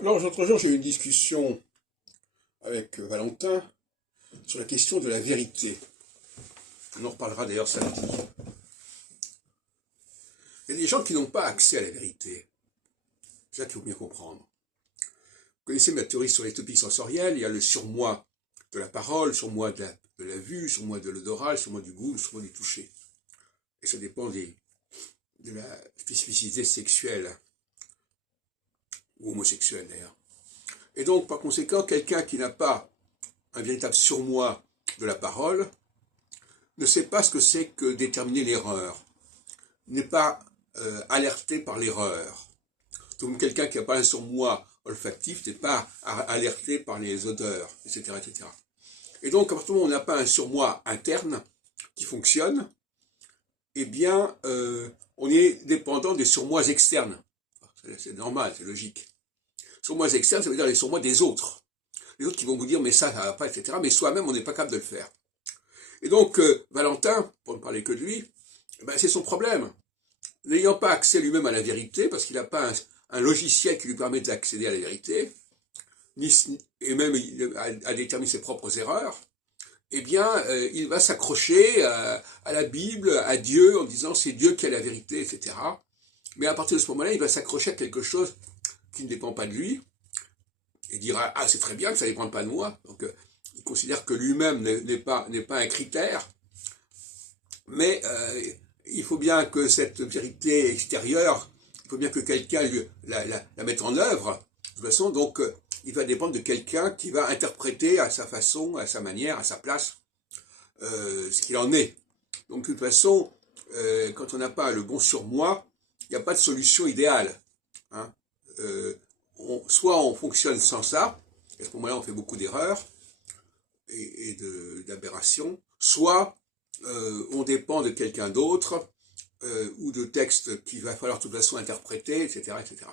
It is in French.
Alors, l'autre jour, j'ai eu une discussion avec Valentin sur la question de la vérité. On en reparlera d'ailleurs samedi. Il y a des gens qui n'ont pas accès à la vérité. C'est ça qu'il faut bien comprendre. Vous connaissez ma théorie sur les topiques sensorielles. Il y a le surmoi de la parole, le surmoi de la vue, le surmoi de l'odorat, le surmoi du goût, le surmoi du toucher. Et ça dépend de la spécificité sexuelle, ou homosexuelle d'ailleurs. Et donc, par conséquent, quelqu'un qui n'a pas un véritable surmoi de la parole ne sait pas ce que c'est que déterminer l'erreur, n'est pas alerté par l'erreur. Donc quelqu'un qui n'a pas un surmoi olfactif n'est pas alerté par les odeurs, etc., etc. Et donc, à partir du moment où on n'a pas un surmoi interne qui fonctionne, eh bien, on est dépendant des surmois externes. C'est normal, c'est logique. Surmois externes, ça veut dire les surmois des autres. Les autres qui vont vous dire, mais ça va pas, etc. Mais soi-même, on n'est pas capable de le faire. Et donc, Valentin, pour ne parler que de lui, ben, c'est son problème. N'ayant pas accès lui-même à la vérité, parce qu'il n'a pas un logiciel qui lui permet d'accéder à la vérité, et même à déterminer ses propres erreurs, eh bien, il va s'accrocher à la Bible, à Dieu, en disant c'est Dieu qui a la vérité, etc. Mais à partir de ce moment-là, il va s'accrocher à quelque chose qui ne dépend pas de lui, et dira ah c'est très bien que ça ne dépend pas de moi. Donc il considère que lui-même n'est pas un critère, mais il faut bien que cette vérité extérieure, il faut bien que quelqu'un la mette en œuvre. De toute façon, donc il va dépendre de quelqu'un qui va interpréter à sa façon, à sa manière, à sa place, ce qu'il en est. Donc de toute façon, quand on n'a pas le bon surmoi, il n'y a pas de solution idéale. Hein. Soit on fonctionne sans ça, et à ce moment-là on fait beaucoup d'erreurs et d'aberrations, soit on dépend de quelqu'un d'autre ou de textes qu'il va falloir de toute façon interpréter, etc., etc.